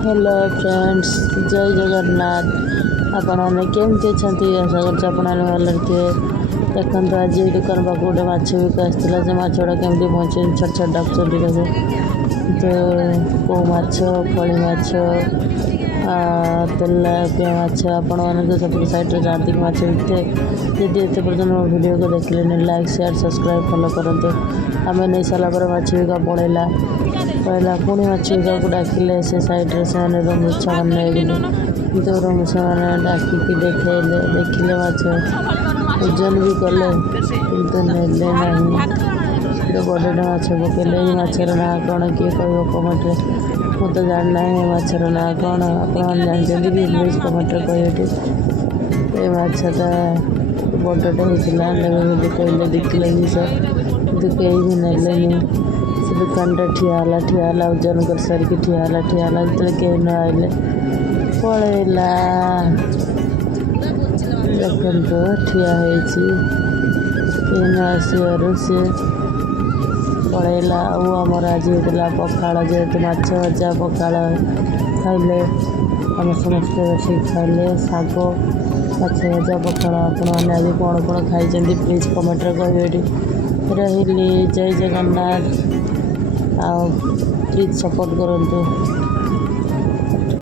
Hello friends, जय जगन्नाथ। आपने केमती अच्छी आशा कर भल थे। देखते आज दुकान पाक गोटे माछ बिक आसाला से माछटा केमती पहुँचे छट छट डाकुंट तो कौ माछ फली माछ तेलापिया माछ आपण सब सैड्रे जाती माछ बिकते। जदि एत पर्यटन मो भिडियो को देखिले लाइक शेयर सब्सक्राइब फॉलो करूँ। आम नहीं सारापर माछ बिका पड़ेगा कहला पुणी माछ बिका को डाकिले से सैड्रे से रमुछा मैंने तो रमुछा मैंने डाकिकी देखिले माछ ओजन भी कले कि नेले ना बड़े माछ पकड़े माछर ना कौन किए कह कमेंट्रे मत जाना माछर ना कौन आप जानते कि प्लीज कमेंट्रे कहे माछटा बड़टे होता ने कहले 2 किलो 200 कहीं भी नेले से दुकान ठियाला ओजन कर सारिक ठियाला जो कहीं न आइले पलैला देखो ठिया आसवर सी पलैला। आमर आज होता पखाड़ जेहेतु माछ भजा पखाड़ खाइले आम समस्ते बस खाइले शाग माछ भजा पखाड़। आपण आज कौन कौन खाई प्लीज कमेंट्रे कहे रही। जय जगन्नाथ। प्लीज सपोर्ट करूँ।